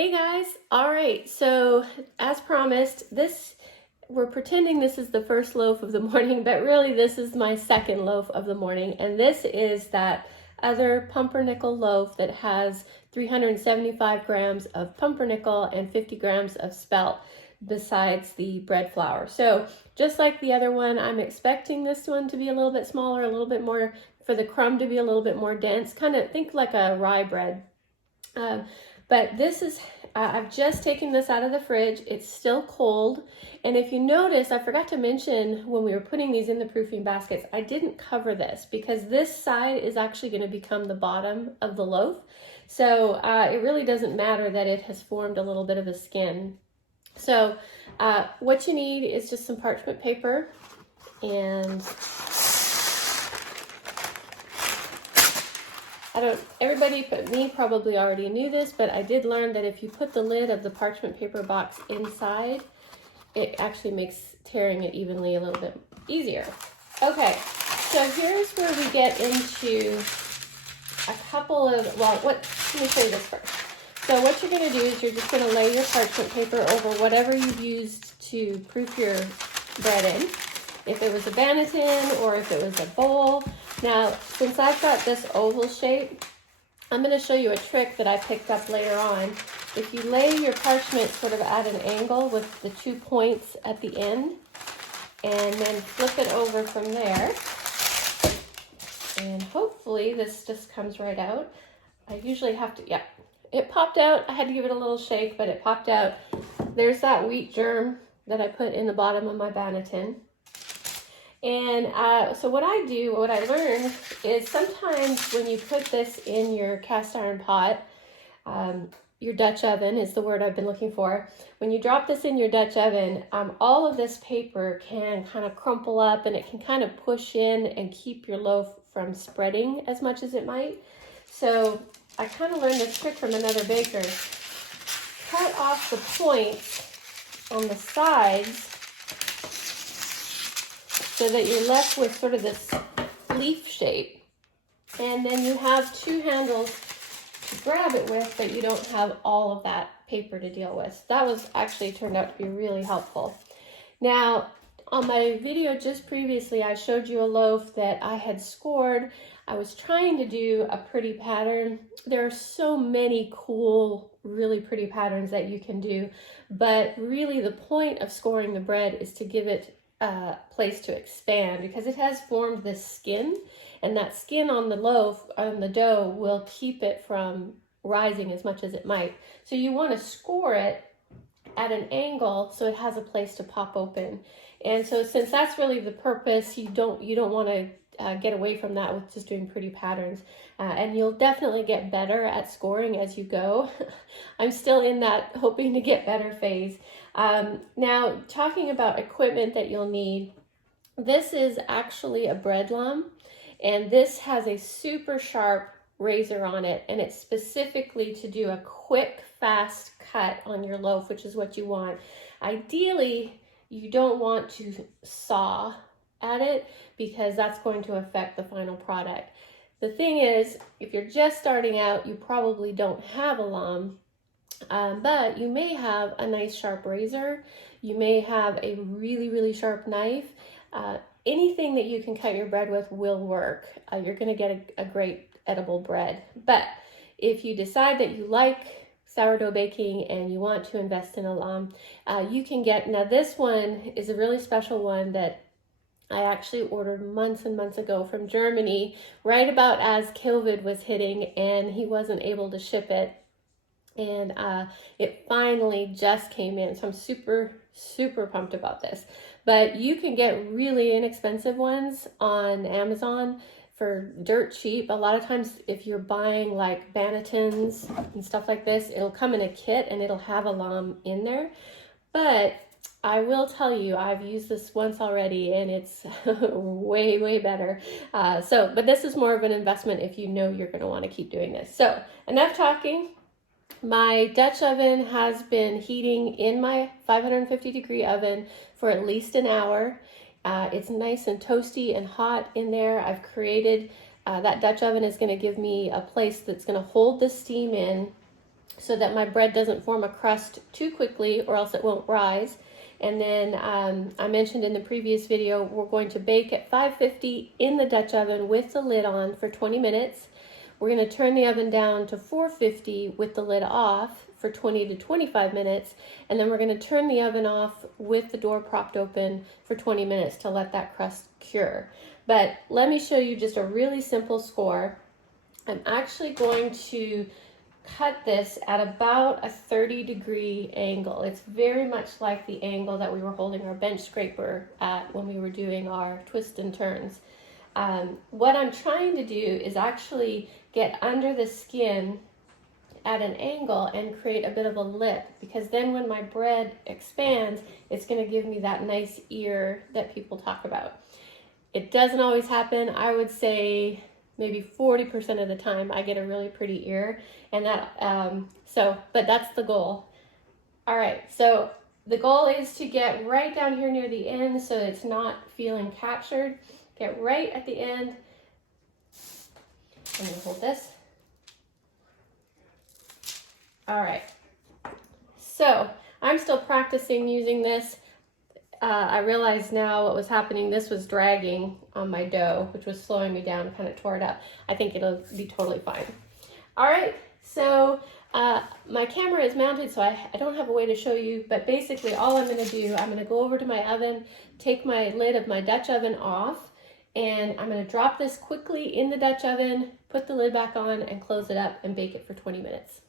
Hey guys, all right, so as promised, we're pretending this is the first loaf of the morning, but really this is my second loaf of the morning, and this is that other pumpernickel loaf that has 375 grams of pumpernickel and 50 grams of spelt besides the bread flour. So just like the other one, I'm expecting this one to be a little bit smaller, a little bit more, for the crumb to be a little bit more dense, kind of think like a rye bread. But this is, I've just taken this out of the fridge. It's still cold. And if you notice, I forgot to mention when we were putting these in the proofing baskets, I didn't cover this because this side is actually going to become the bottom of the loaf. So it really doesn't matter that it has formed a little bit of a skin. So what you need is just some parchment paper, and everybody but me probably already knew this, but I did learn that if you put the lid of the parchment paper box inside, it actually makes tearing it evenly a little bit easier. Okay, so here's where we get into a couple of, let me show you this first. So what you're gonna do is you're just gonna lay your parchment paper over whatever you've used to proof your bread in. If it was a banneton or if it was a bowl. Now, since I've got this oval shape, I'm going to show you a trick that I picked up later on. If you lay your parchment sort of at an angle with the 2 points at the end, and then flip it over from there, and hopefully this just comes right out. I usually have to, yeah, it popped out. I had to give it a little shake, but it popped out. There's that wheat germ that I put in the bottom of my banneton. And so what I learned is sometimes when you put this in your cast iron pot, your Dutch oven is the word I've been looking for. When you drop this in your Dutch oven, all of this paper can kind of crumple up, and it can kind of push in and keep your loaf from spreading as much as it might. So I kind of learned this trick from another baker. Cut off the points on the sides so that you're left with sort of this leaf shape. And then you have two handles to grab it with, but you don't have all of that paper to deal with. That was actually turned out to be really helpful. Now, on my video just previously, I showed you a loaf that I had scored. I was trying to do a pretty pattern. There are so many cool, really pretty patterns that you can do, but really the point of scoring the bread is to give it place to expand, because it has formed this skin, and that skin on the loaf, on the dough, will keep it from rising as much as it might. So you want to score it at an angle so it has a place to pop open. And so since that's really the purpose, you don't want to get away from that with just doing pretty patterns. And you'll definitely get better at scoring as you go. I'm still in that hoping to get better phase. Now, talking about equipment that you'll need, this is actually a bread lum, and this has a super sharp razor on it, and it's specifically to do a quick, fast cut on your loaf, which is what you want. Ideally, you don't want to saw at it, because that's going to affect the final product. The thing is, if you're just starting out, you probably don't have a lum, but you may have a nice sharp razor. You may have a really, really sharp knife. Anything that you can cut your bread with will work. You're going to get a great edible bread. But if you decide that you like sourdough baking and you want to invest in a lum, you can get, now this one is a really special one that I actually ordered months and months ago from Germany, right about as COVID was hitting, and he wasn't able to ship it. And it finally just came in. So I'm super, super pumped about this. But you can get really inexpensive ones on Amazon for dirt cheap. A lot of times if you're buying like bannetons and stuff like this, it'll come in a kit and it'll have a lum in there. But I will tell you, I've used this once already, and it's way, way better. But this is more of an investment if you know you're going to want to keep doing this. So enough talking. My Dutch oven has been heating in my 550 degree oven for at least an hour. It's nice and toasty and hot in there. I've created, that Dutch oven is going to give me a place that's going to hold the steam in so that my bread doesn't form a crust too quickly or else it won't rise. And then I mentioned in the previous video, we're going to bake at 550 in the Dutch oven with the lid on for 20 minutes. We're going to turn the oven down to 450 with the lid off for 20 to 25 minutes. And then we're going to turn the oven off with the door propped open for 20 minutes to let that crust cure. But let me show you just a really simple score. I'm actually going to cut this at about a 30-degree angle. It's very much like the angle that we were holding our bench scraper at when we were doing our twists and turns. What I'm trying to do is actually get under the skin at an angle and create a bit of a lip, because then when my bread expands, it's going to give me that nice ear that people talk about. It doesn't always happen. I would say maybe 40% of the time I get a really pretty ear, and that but that's the goal. All right, so the goal is to get right down here near the end so it's not feeling captured. Get right at the end. I'm gonna hold this. All right, so I'm still practicing using this. I realize now what was happening. This was dragging on my dough, which was slowing me down, kind of tore it up. I think it'll be totally fine. All right, so my camera is mounted, so I don't have a way to show you, but basically all I'm gonna do, I'm gonna go over to my oven, take my lid of my Dutch oven off, and I'm gonna drop this quickly in the Dutch oven, put the lid back on, and close it up and bake it for 20 minutes.